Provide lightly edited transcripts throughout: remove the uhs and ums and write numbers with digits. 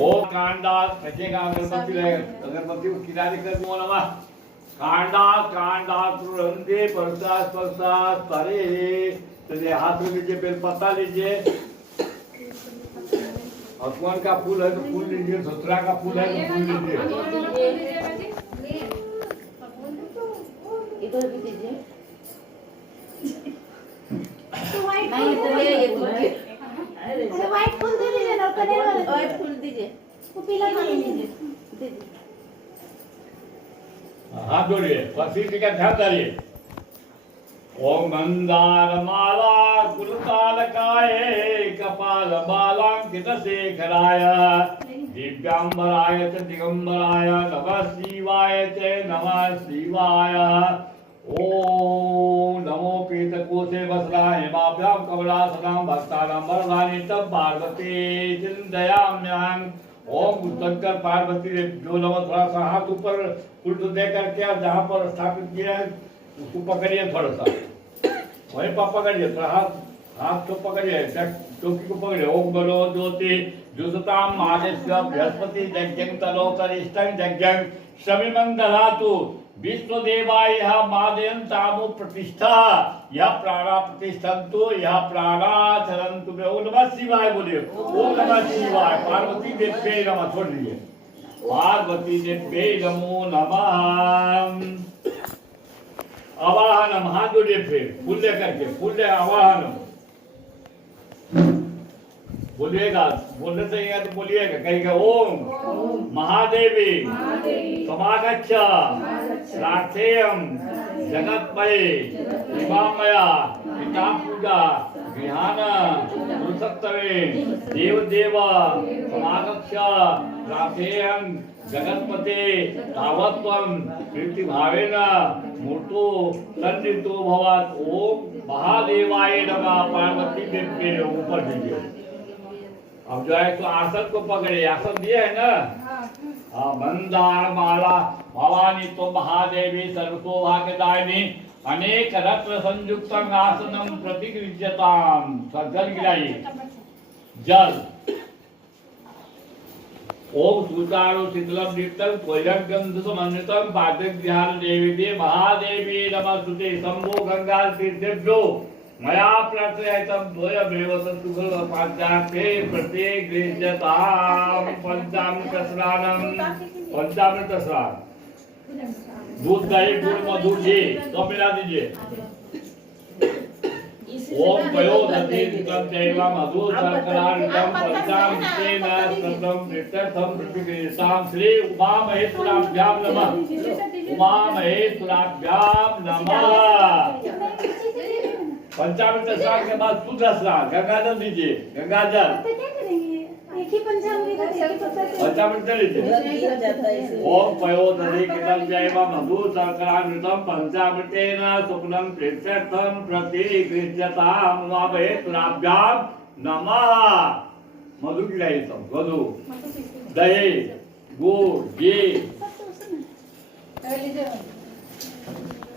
ओम कांडास बचेगा अगरबत्ती रहेगा अगरबत्ती को किनारे कर दो नमः कांडास रुंदे परसास परे चलिए हाथ में लीजिए बेलपत्ता लीजिए अकवन का फूल है तो फूल लीजिए धतूरा का फूल है तो फूल लीजिए इधर भी दीजिए नहीं तो ये अरे व्हाइट फूल दे दीजिए ना कलर वाले व्हाइट फूल दीजिए वो पीला वाला दीजिए दीजिए हाथ जोड़िए फसील का ध्यान डालिए ओम मंदार माला कुलतालकाय कपाल बालांकित शेखराय दिव्यांबराय च दिगंबराय नमः शिवाय च नमः शिवाय ओम नमो पीतकोशे वस्त्राय हेमाभ्यां कमलासनां भक्तानां वरदानि तब पार्वती चिंतयाम्यां ओम शंकर पार्वती ने जो नमः थोड़ा सा हाथ ऊपर उल्ट दे करके और जहाँ पर स्थापित किया है उसको पकड़िए थोड़ा सा वहीं पर पकड़िए थोड़ा हाथ को पकड़िए चौकी को पकड़िए ओम बलो ज्योति जुसताम मादेश्य बृहस्पति यज्ञं तलोकरिष्टं यज्ञं शमिमंगलातु विश्वदेवाय मादयं तामु प्रतिष्ठा यह प्राणा प्रतिष्ठन्तु यह प्राणा चरन्तु में ओम नमः शिवाय बोलिए ओम नमः शिवाय पार्वती देव्यै नमः छोड़ दीजिए पार्वती देव्यै नमो नमः आवाहनम हाथ जोड़िए फिर फूल लेकर के फूल ले आवाहनम बोलिएगा बोलने से ही तो बोलिएगा कहेगा ओम महादेवी समागच्छ प्रार्थेयम जगतमये शिवामया पिता पूजा विहान पुरुषत्वे देवदेव समागच्छ प्रार्थेयम जगतपते तावत्वं प्रीतिभावेन मूर्तो सन्नितो भवत् ओम महादेवाय नमः पार्वती देवी ऊपर दीजिए अब जो है तो आसन को पकड़े आसन दिए है ना हाँ मंदार माला भवानी तो महादेवी सर्वसौभाग्यदायिनी अनेक रत्न संयुक्त आसनम प्रतिगृह्यताम जल गिराइए जल ओम सुचारु शीतलम नित्यं कोयलं गंध समन्वितं पादग्रहान देवी महादेवी नमस्तुते शंभो गंगा तीर्थेभ्यो मया प्रार्थयितं द्वयमेव सन्तु पाञ्चार्थे प्रत्येक गृह्यताम् पंचामृत स्नान दूध दही गुड़ मधु घी तो मिला दीजिए ओम पयोदधीर्घं चैव मधु शर्करार्घं पंचामृतेन स्नानं प्रीत्यर्थं प्रतिगृह्यतां श्री उमा महेश्वराभ्यां नमः उमा महेश्वराभ्यां नमः पंचामृत स्नान के बाद शुद्ध स्नान गंगाजल दीजिए गंगाजल एक ही पंचामृत लीजिए ओम पयोदधीर्घं चैव मधु शर्करार्घं पंचामृतेन शुक्लं प्रीत्यर्थं प्रतिगृह्यतां उमा महेश्वराभ्यां नमः मधु गिराइए सब मधु दही गुड़ घी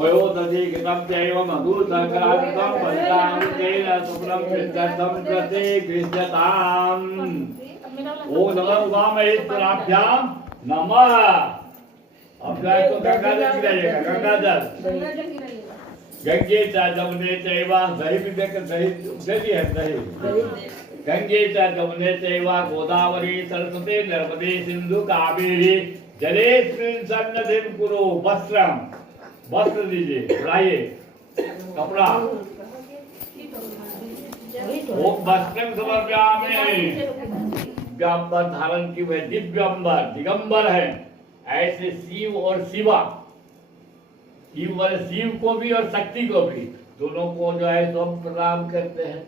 पयोदधीर्घं चैव मधु शर्करार्घं पंचामृतेन शुक्लं प्रीत्यर्थं प्रतिगृह्यताम् ओम नमः उमा महेश्वराभ्यां नमः अब जाए तो गंगाजल गिराइएगा गंगाजल गंगे च जमुने चैव दही भी देकर दही दे दी है दही गंगे च जमुने चैव गोदावरी सरस्वती नर्मदे सिंधु कावेरी जलेस्मिन् सन्निधिं कुरु वस्त्रम वस्त्र दीजिए उड़ाइए कपड़ा ओम वस्त्रं समर्पयामि दिव्यांबर धारण की वह दिव्यांबर दिगंबर है ऐसे शिव और शिवा शिव को भी और शक्ति को भी दोनों को जो है तो प्रणाम करते हैं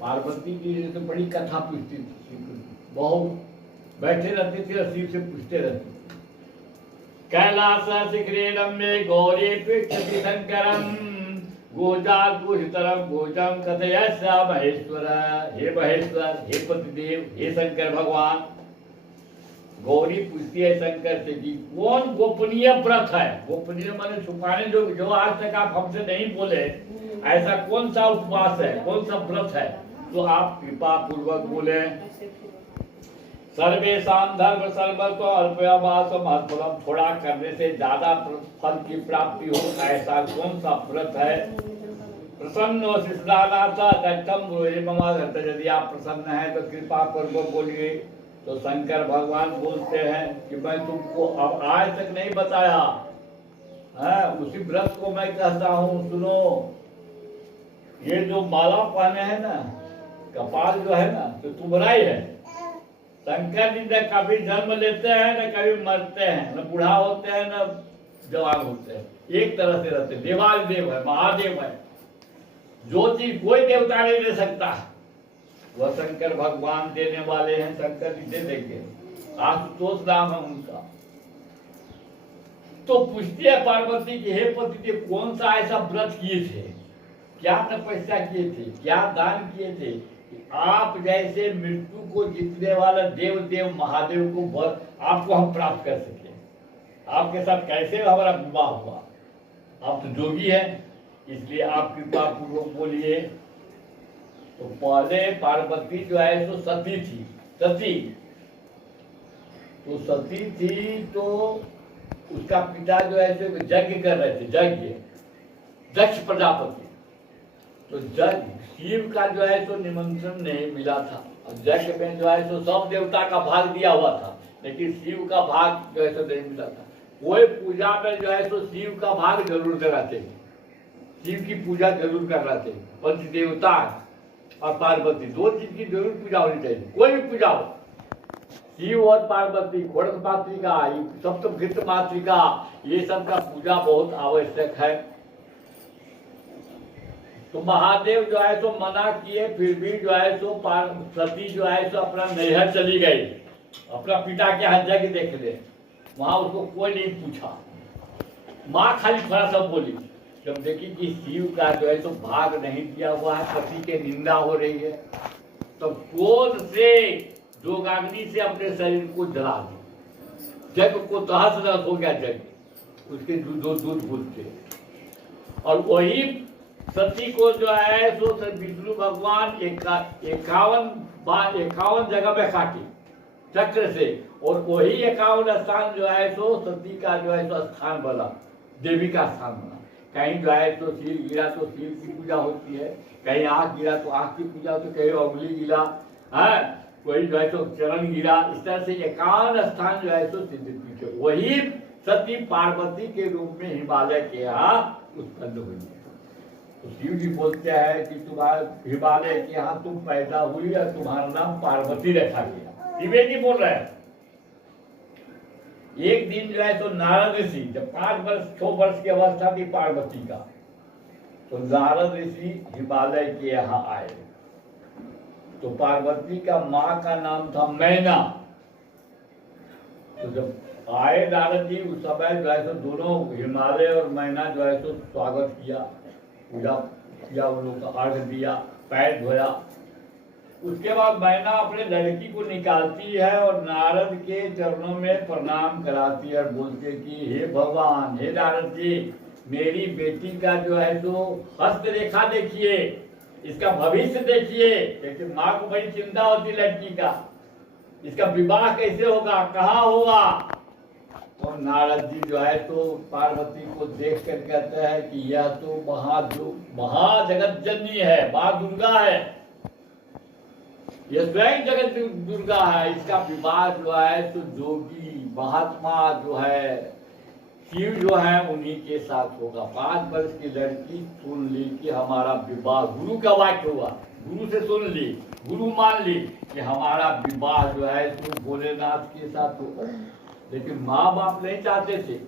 पार्वती की तो बड़ी कथा पूछती थी बहुत बैठे रहती थी और शिव से पूछते रहते कैलास शिखरे रम्ये गौरी पृच्छति शंकरम गोजागुहितरम गोजम कथयस्य महेश्वर हे महेश्वर हे पतिदेव हे शंकर भगवान गौरी पूछती है शंकर से कि कौन गोपनीय व्रत है गोपनीय माने छुपाने जो आज तक आप हमसे नहीं बोले ऐसा कौन सा उपवास है कौन सा व्रत है तो आप कृपा पूर्वक बोले सर्वेशां धर्म सर्वस्व अल्पयावास महत्फलम, थोड़ा करने से ज्यादा फल की प्राप्ति हो, ऐसा कौन सा व्रत है? प्रसन्न शिष्टानाथा दत्तम ब्रूहि मम घट, यदि आप प्रसन्न हैं तो कृपा पूर्वक बोलिए। तो शंकर भगवान बोलते हैं कि मैं तुमको अब आज तक नहीं बताया है, उसी व्रत को मैं कहता हूँ, सुनो। ये जो माला पहने हैं ना, कपाल जो है ना, तो तुम्हारा ही है। शंकर जी न कभी जन्म लेते हैं न कभी मरते हैं, न बूढ़ा होते हैं न जवान होते हैं, एक तरह से रहते हैं। देवादिदेव है, महादेव है, जो चीज कोई देवता नहीं दे सकता वह शंकर भगवान देने वाले हैं। शंकर जी दे देंगे। आशुतोष नाम है उनका। तो पूछती है पार्वती की, हे पति देव, कौन सा ऐसा व्रत किए थे, क्या तपस्या किए थे, क्या दान किए थे कि आप जैसे मृत्यु को जीतने वाला देव देव महादेव को आपको हम प्राप्त कर सके? आपके साथ कैसे हमारा विवाह हुआ? आप तो जोगी हैं, इसलिए आप कृपा पूर्वक बोलिए। तो पहले पार्वती जो है सो सती थी। सती तो सती थी, तो उसका पिता जो है सो यज्ञ कर रहे थे, यज्ञ, दक्ष प्रजापति। तो शिव का जो है सो निमंत्रण नहीं मिला था। यज्ञ में जो है सो सब देवता का भाग दिया हुआ था, लेकिन शिव का भाग जो है सो नहीं मिला था। कोई पूजा में जो है सो शिव का भाग जरूर देना चाहिए, शिव की पूजा जरूर करना चाहिए। पंच देवता और पार्वती दो चीज की जरूर पूजा होनी चाहिए, कोई भी पूजा हो। शिव और पार्वती, खड़ग मातृका, सप्तभृत मातृका, ये सब का पूजा बहुत आवश्यक है। तो महादेव जो है सो मना किए, फिर भी जो है सो सती जो है सो अपना नैहर चली गई, अपना पिता के यहाँ यज्ञ देख ले। वहां उसको कोई नहीं पूछा, माँ खाली थोड़ा सा बोली। जब देखी कि शिव का जो है सो भाग नहीं दिया हुआ है, पति के निंदा हो रही है, तो क्रोध से जोगाग्नि से अपने शरीर को जला दी। जग को तहस नहस हो गया, जग उसके दूध बुझते। और वही सती को जो है सो विष्णु भगवान 51 जगह में काटी चक्र से, और वही 51 स्थान जो है सो सती का जो है सो स्थान बना, देवी का स्थान बना। कहीं जो है तो सिर गिरा तो सिर की पूजा होती है, कहीं आँख गिरा तो आँख की पूजा होती है, कहीं उंगली गिरा है, कोई जो है तो चरण गिरा। इस तरह से 51 स्थान जो है तो सिद्धपीठ है। वही सती पार्वती के रूप में हिमालय के यहाँ उत्पन्न हुई है। तो शिव जी बोलते हैं कि तुम्हारे हिमालय के यहाँ तुम पैदा हुई और तुम्हारा नाम पार्वती रखा गया। शिव जी बोल रहे हैं। एक दिन जो है तो नारद ऋषि, जब 6 वर्ष की अवस्था थी पार्वती का, तो नारद ऋषि हिमालय के यहाँ आए। तो पार्वती का माँ का नाम था मैना। तो जब आए नारद जी, उस समय जो है तो दोनों हिमालय और मैना जो है तो स्वागत किया, पूजा किया, उन लोग का अर्घ दिया, पैर धोया। उसके बाद मैना अपने लड़की को निकालती है और नारद के चरणों में प्रणाम कराती है और बोलती है कि हे भगवान, हे नारद जी, मेरी बेटी का जो है तो हस्त रेखा देखिए, इसका भविष्य देखिए। क्योंकि माँ को बड़ी चिंता होती लड़की का, इसका विवाह कैसे होगा, कहाँ होगा। तो नारद जी जो है तो पार्वती को देख कर कहते हैं कि यह तो महाजगत जननी है, माँ दुर्गा है, यह स्वयं जगत दुर्गा है। इसका विवाह जो है तो जोगी महात्मा जो है शिव जो है उन्हीं के साथ होगा। 5 वर्ष की लड़की सुन ली कि हमारा विवाह, गुरु का वाक्य हुआ, गुरु से सुन ली, गुरु मान ली कि हमारा विवाह जो है तो भोलेनाथ के साथ होगा। लेकिन माँ बाप नहीं चाहते थे,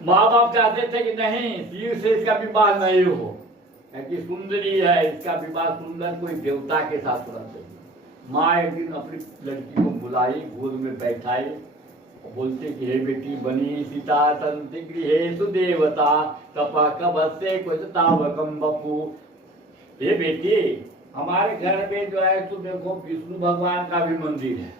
माँ बाप चाहते थे कि नहीं, शिव से इसका विवाह नहीं हो, क्योंकि सुंदरी है, इसका विवाह सुंदर कोई देवता के साथ होना चाहिए। माँ एक दिन अपनी लड़की को बुलाई, गोद में बैठाई, बोलते कि हे बेटी, बनी सीता तंत्र गृहेषु देवता तपा कवसे क्वचतावकम बपू। हे बेटी, हमारे घर में जो है तो देखो विष्णु भगवान का भी मंदिर है,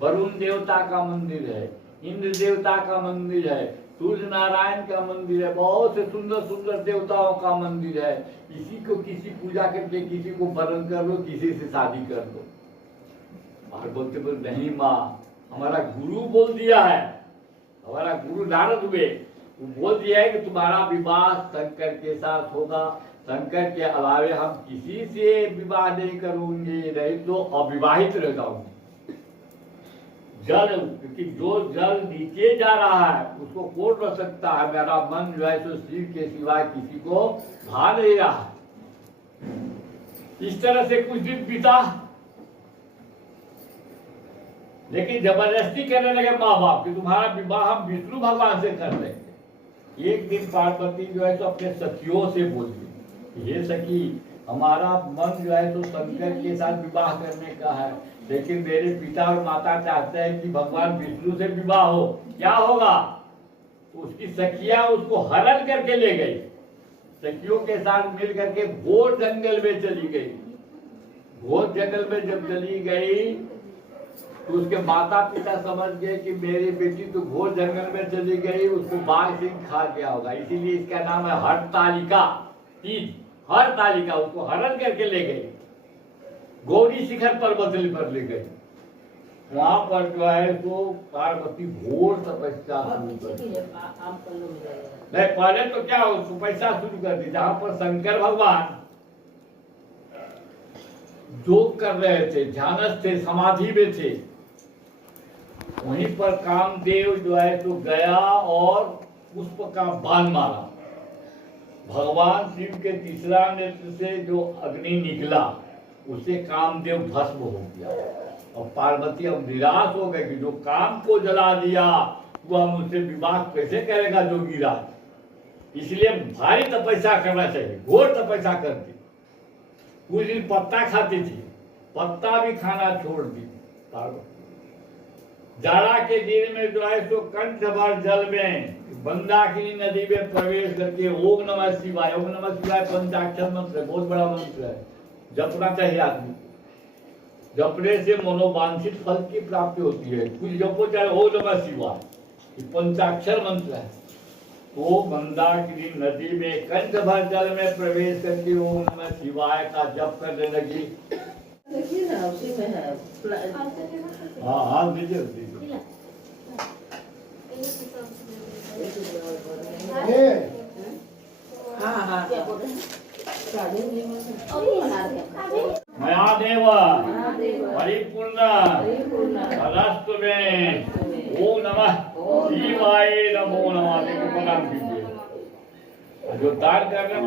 वरुण देवता का मंदिर है, इंद्र देवता का मंदिर है, सूर्य नारायण का मंदिर है, बहुत से सुंदर सुंदर देवताओं का मंदिर है। इसी को किसी पूजा करके किसी को वरण कर लो, किसी से शादी कर लो। पार्वती बोल नहीं माँ, हमारा गुरु बोल दिया है, हमारा गुरु नारद हुए, वो बोल दिया है कि तुम्हारा विवाह शंकर के साथ होगा, शंकर के अलावे हम किसी से विवाह नहीं करूंगी, नहीं तो अविवाहित रह जाऊंगी। जल, क्योंकि जो जल नीचे जा रहा है उसको कौन रह सकता है, मेरा मन जो है सो शिव के सिवाय किसी को भा नहीं रहा है। इस तरह से कुछ दिन बीता, लेकिन जबरदस्ती करने लगे माँ बाप कि तुम्हारा विवाह हम विष्णु भगवान से कर देंगे। एक दिन पार्वती जो है तो अपने सखियों से बोली, ये सखी हमारा मन जो है तो शंकर के साथ विवाह करने का है, लेकिन मेरे पिता और माता चाहते हैं कि भगवान विष्णु से विवाह हो, क्या होगा? उसकी सखियां उसको हरण करके ले गई, सखियों के साथ मिल करके घोर जंगल में चली गई। घोर जंगल में जब चली गई तो उसके माता पिता समझ गए कि मेरी बेटी तो घोर जंगल में चली गई, उसको बाघ सिंह खा गया होगा, इसीलिए इसका नाम है हरतालिका तीज। हरतालिका उसको हरण करके ले गई, गौरी शिखर पर्वत पर ले गई। वहां पर जो है तो पार्वती घोर तपस्या शुरू कर दी। नहीं, पहले तो क्या हो तपस्या शुरू कर दी, जहां पर शंकर भगवान योग कर रहे थे, ध्यानस्थ थे, समाधि में थे, वहीं पर कामदेव जो है तो गया और पुष्प का बाण मारा। भगवान शिव के तीसरा नेत्र से जो अग्नि निकला उससे कामदेव भस्म हो गया, और पार्वती अब निराश हो गई कि जो काम को जला दिया वो हम उससे विवाह कैसे करेगा जोगीराज। इसलिए भारी तपस्या करना चाहिए, घोर तपस्या करती। कुछ दिन पत्ता खाती थी, पत्ता भी खाना छोड़ दी पार्वती। जाड़ा के दिन में जो है तो कंठ भर जल में मंदाकिनी नदी में प्रवेश करके ओम नमः शिवाय, ओम नमः शिवाय पंचाक्षर मंत्र है, बहुत बड़ा मंत्र है, जपना चाहिए आदमी। जपने से मनोवांछित फल की प्राप्ति होती है। कुछ जपो चाहे ओम नमः शिवाय, पंचाक्षर मंत्र है। तो मंदाकिनी नदी में कंठ भर जल में प्रवेश करके ओम नमः शिवाय का जप करने लगी। हाँ हाँ दीजिए दीजिए। महादेव परिपूर्ण राष्ट्र में ओम नमः शिवाय नमो नमः देखो प्रणाम कीजिए। जो दान कर रहे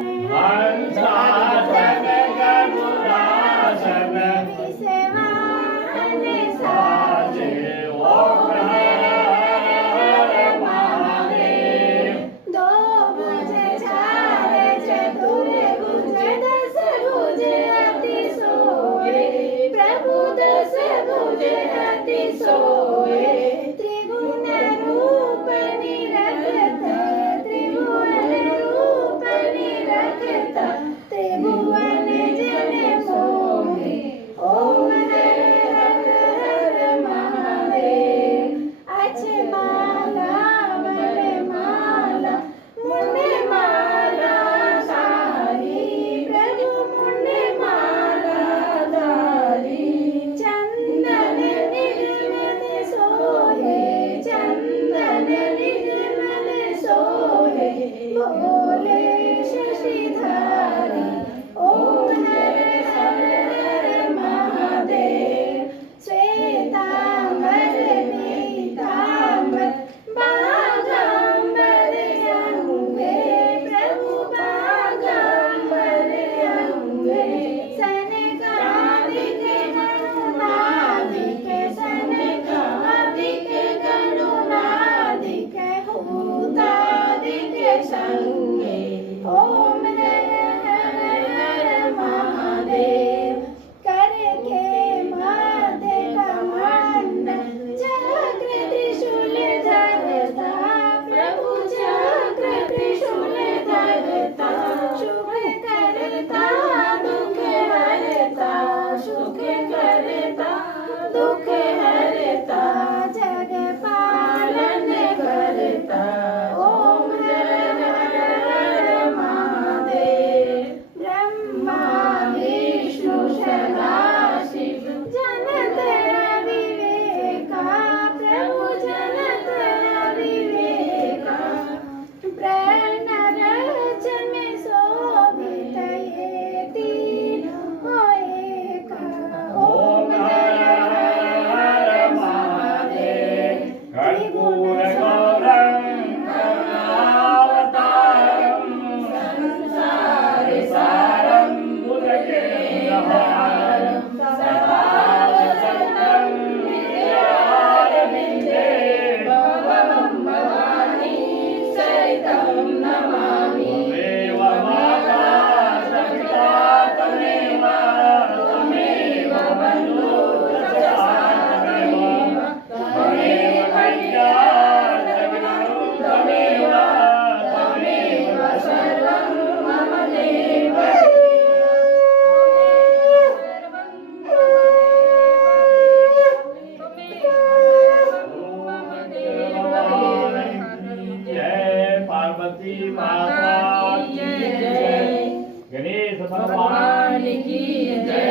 भगवान की जय।